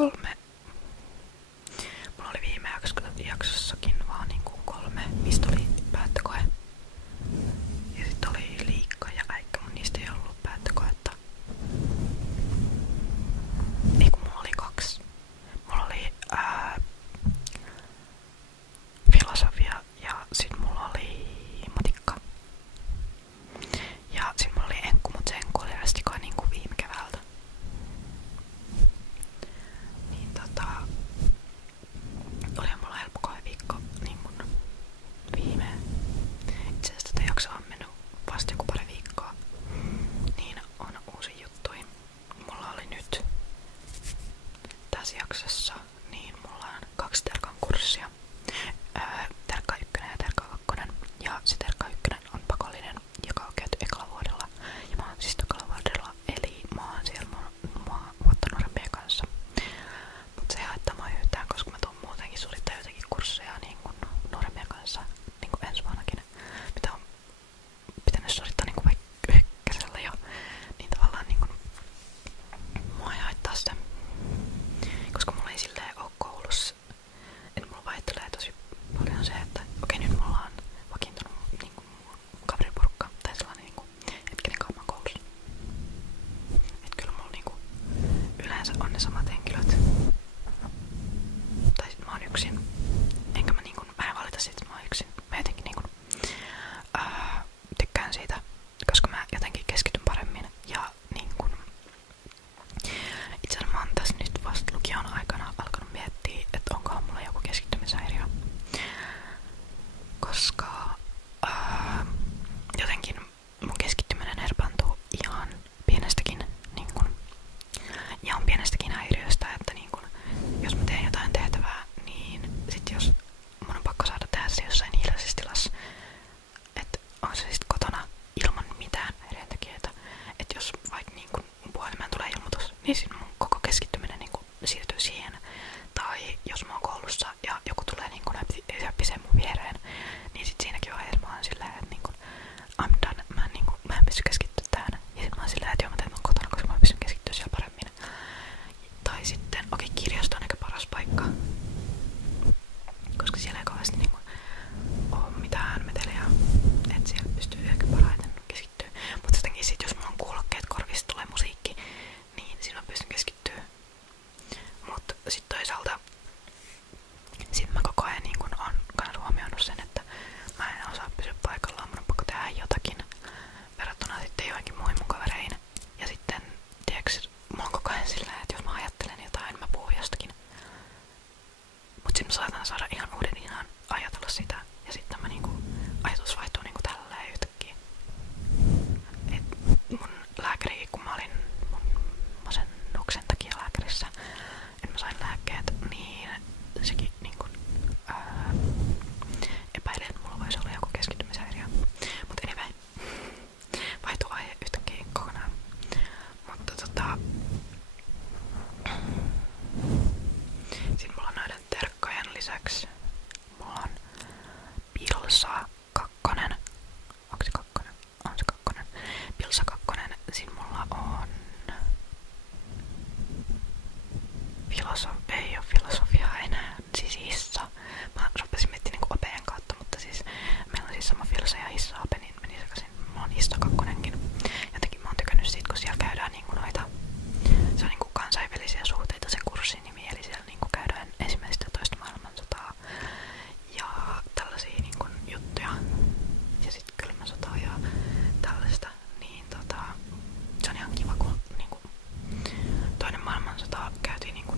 3. Mulla oli viime jaksossakin vaan niinku 3, mistä oli päättökoe. Ja sit oli liikka ja äikkä, mun niistä ei ollut päättökoetta. Ei kun mulla oli 2. Mulla oli filosofia ja sit mulla oli matikka. Ja sit mulla oli enkku, mut se enkku oli rästikaa niinku viime keväältä. Niin olihan mulla helppo koeviikko niin mun viime. Itse asiassa tätä jaksoa on mennyt vasta joku pari viikkoa. Niin on uusi juttui. Mulla oli nyt tässä jaksossa, niin mulla on 2 terkan kurssia. Terkka 1 ja terkka 2. Ja se terkka 1 on pakollinen, joka on käyty ekalla vuodella. Ja mä oon siis tokalla vuodella, eli mä oon siellä vuotta nuorempien kanssa. Mut se ei haittaa mua yhtään, koska mä tuun muutenkin suorittaa jotenkin kursseja niin kun nuorempien kanssa niin kun ensi vuonnakin. Mitä on pitänyt suorittaa niin kun vaikka ykkösellä jo. Niin tavallaan niin kun mua ei haittaa sitä. Koska mulla ei silleen oo koulussa. Et mulla vaihtelee tosi paljon se, että okei nyt mulla on vakiintunut niinku mun kaveriporukka. Tai sellainen niinku, et kenen kanssa mä oon koulussa. Et kyllä mulla niinku yleensä on ne samat henkilöt. Tai sit mä oon yksin. Enkä mä niinku, mä en valita siitä, että mä oon yksin. Mä jotenkin niinku tykkään siitä, koska mä jotenkin keskityn paremmin. Ja niinku itse asiassa mä oon tässä nyt vasta lukion aikana alkanut miettiä, että onkohan mulla joku keskittymishäiriö. Koska jotenkin mun keskittyminen herpaantuu ihan pienestäkin häiriöstä, että niin kun, jos mä teen jotain tehtävää, niin sit jos mun on pakko saada tehdä se jossain hiljaisessa tilassa, että on se sit kotona ilman mitään häiriöntekijöitä, että jos vaikka niin kun mun puhelimeen tulee ilmoitus, niin sit mun koko keskittyminen niin kun siirtyy siihen. Tai jos mä oon koulussa ja joku tulee niin kun pisee mun viereen, niin sit siinäkin vaiheessa mä oon silleen, että niin kun I'm done, mä en pysty keskittyä tähän. Ja sit mä oon silleen, että joo mä teen mun kotona, koska mä pystyn keskittyä siellä paremmin. Tai sitten, kirjasto on aika paras paikka. Koska siellä ei kauheasti niin kun oo mitään meteliä, että siellä pystyy ehkä parhaiten keskittyä. Mutta jotenkin sit jos mulla on kuulokkeet korvista tulee musiikki, niin siinä mä pystyn keskittyä. Mut sit toisaalta sit mä koko ajan niin kun on kans huomioinut sen, että mä en osaa pysyä paikallaan, mun on pakko tehdä jotakin verrattuna sitten joihinkin muihin mun kavereihin. Ja sitten, tiiäks, mulla on koko ajan sillä, että jos mä ajattelen jotain, mä puhun jostakin. Mut sit mä saatan saada ihan uuden ihan ajatella sitä. Ja sitten mä niinku, ajatus vaihtuu niinku tälleen yhtäkkiä. Et mun lääkäri, kun mä olin mun masennuksen takia lääkärissä, että mä sain lääkkeet, niin sekin niinku epäili, että mulla voisi olla joku keskittymishäiriö. Mut anyway, vaihtuu aihe yhtäkkiä kokonaan. Mutta sit mulla on noiden terkkojen lisäksi mulla on Pilsa 2. Onko se 2? On se 2. Pilsa 2. Sit mulla on ei oo filosofiaa enää. Siis hissa. Mä rupesin miettimään niinku opeen kautta, mutta siis meillä on siis sama filsa ja hissa-ope, niin meni sekaisin. Mulla on hissa 2. Jotenkin mä oon tykännyt siitä, kun siellä käydään niinku noita, se on niinku kansainvälisiä suhteita se kurssin nimi, eli siellä niinku käydään ensimmäistä ja toista maailmansotaa ja tällaisia niinku juttuja ja sit kylmäsotaa ja tällaista, niin se on ihan kiva, kun niinku toinen maailmansota käytiin niinku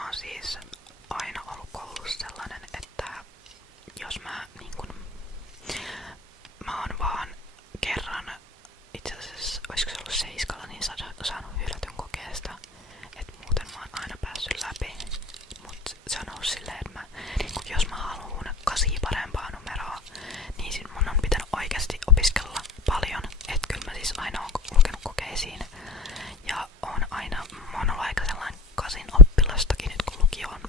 mä oon siis aina ollut koulussa sellainen, että jos mä oon vaan kerran, itse asiassa olisiko se ollut 7, niin saanut hylätyn kokeesta, että muuten mä oon aina päässyt läpi. Mut se on ollut silleen, että jos mä haluun 8 parempaa numeroa, niin sit mun on pitänyt oikeasti opiskella paljon. Et kyllä mä siis aina oon lukenut kokeisiin. Ja mä oon ollut aika sellainen 8 oppilastakin nyt kun lukio on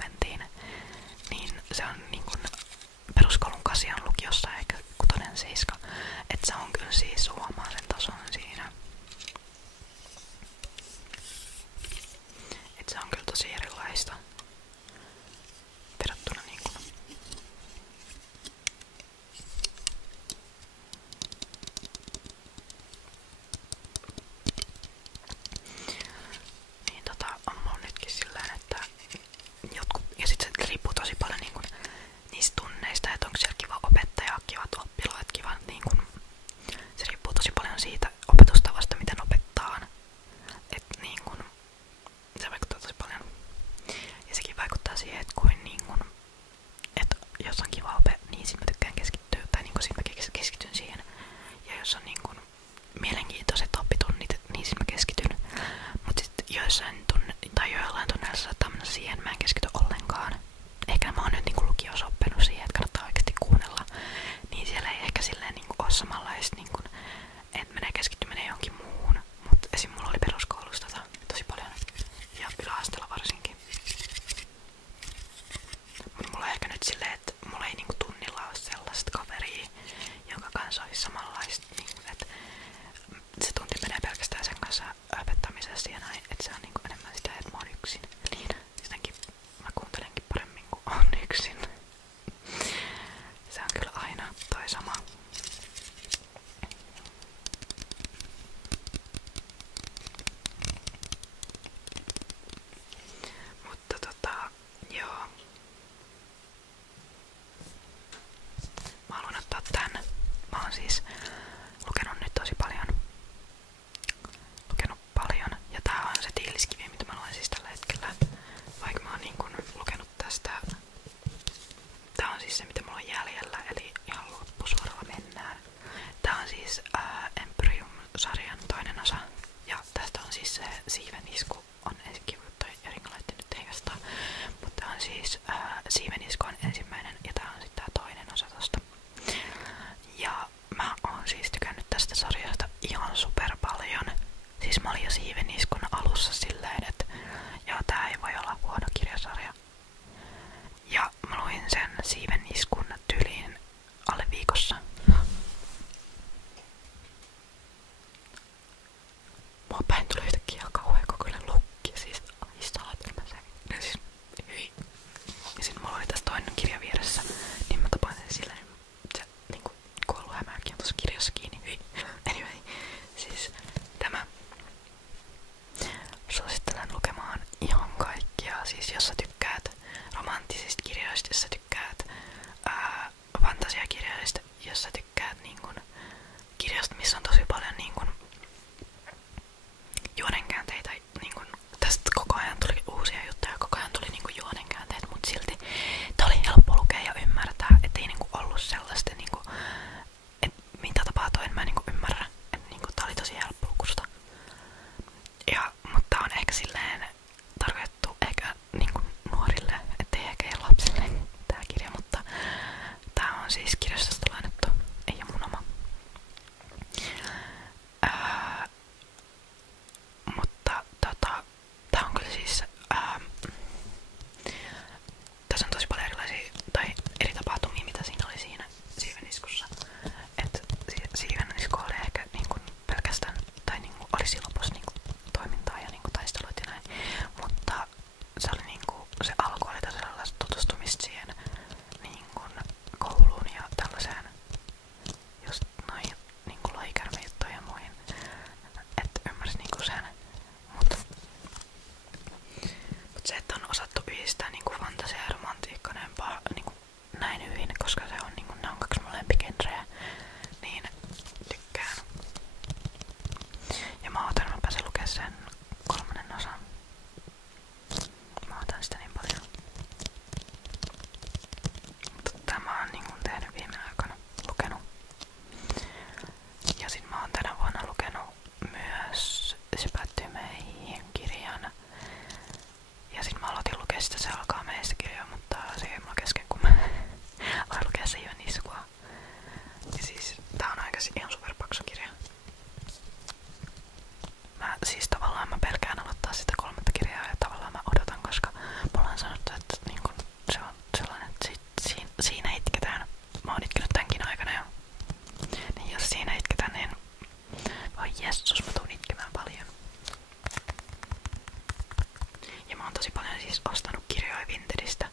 oon tosi paljon siis ostanut kirjoja Vintedistä.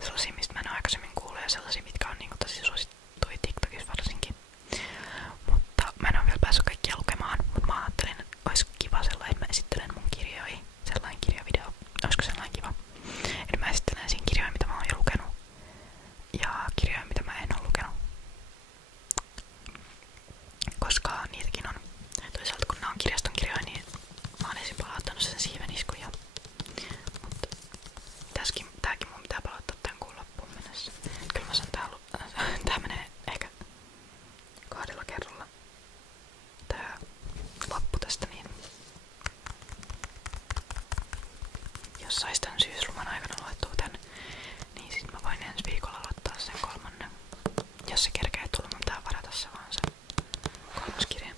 Sellaisia, mistä mä en oo aikaisemmin kuullut ja sellaisia, mitkä on niinku tosi suosittuja TikTokissa varsinkin. Mutta mä en oo vielä päässyt kaikkia lukemaan, mutta mä ajattelin, että ois kiva sellainen, että mä esittelen mun kirjoja. Sellainen kirjavideo. Oisko sellainen kiva? Eli mä esittelen siinä kirjoja, mitä mä oon jo lukenut. Ja kirjoja, mitä mä en oo lukenut. Koska niitäkin on. Toisaalta kun nää on kirjaston kirjoja, niin mä oon ensin palauttanut sen siiveniskun jo. Mutta tääkin mun pitää palauttaa tän kuun loppuun mennessä. Kyllä mä sanon, tää menee ehkä 2 kerralla. Tää loppu tästä niin. Jos sais tän syysloman aikana luettua tän, niin sit mä voin ensi viikolla aloittaa sen 3. Jos se kerkee tulla, mun pitää varata se vaan se 3. kirja.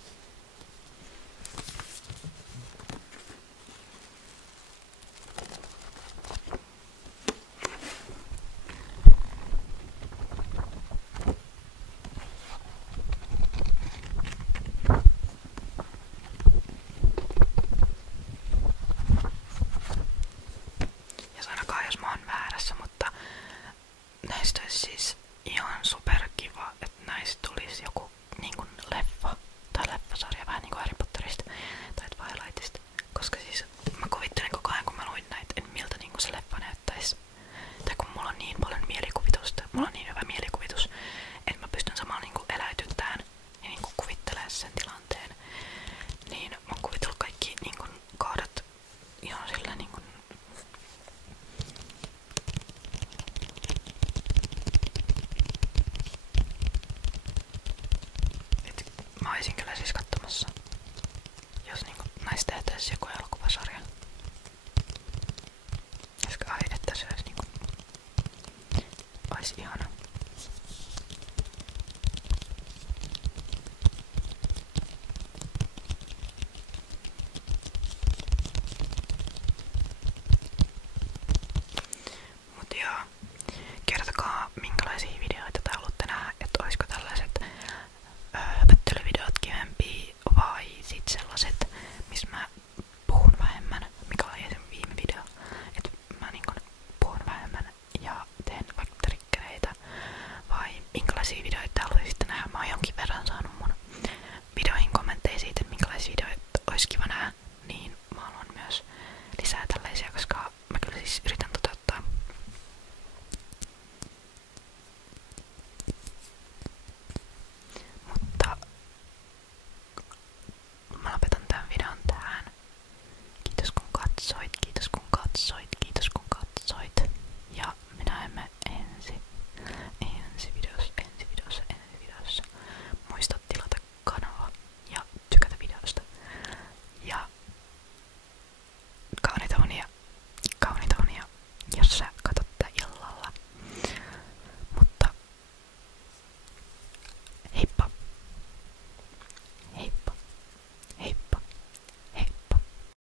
Ja sanokaa jos mä oon väärässä, mutta näistä olisi siis ihan superkiva, että näistä tulisi joku niinkun leffa tai leffasarja vähän niinku Harry Potterista tai Twilightista. Koska siis mä kuvittelen koko ajan kun mä luin näitä, että miltä niinku se leffa näyttäisi. Tai kun mulla on niin paljon mielikuvitusta, mulla on niin hyvä mielikuvitus, että mä pystyn samalla niinku eläytyttämään ja niinku kuvittelemaan sen tilanteen. Niin mä oon kuvitellut kaikki niinku kohdat ihan sillä niinku mä oisin kyllä siis katsomassa, jos niinku näistä tehtäisiin joku elokuvasarja. Koska ai, että se olisi niinku ois ihanaa.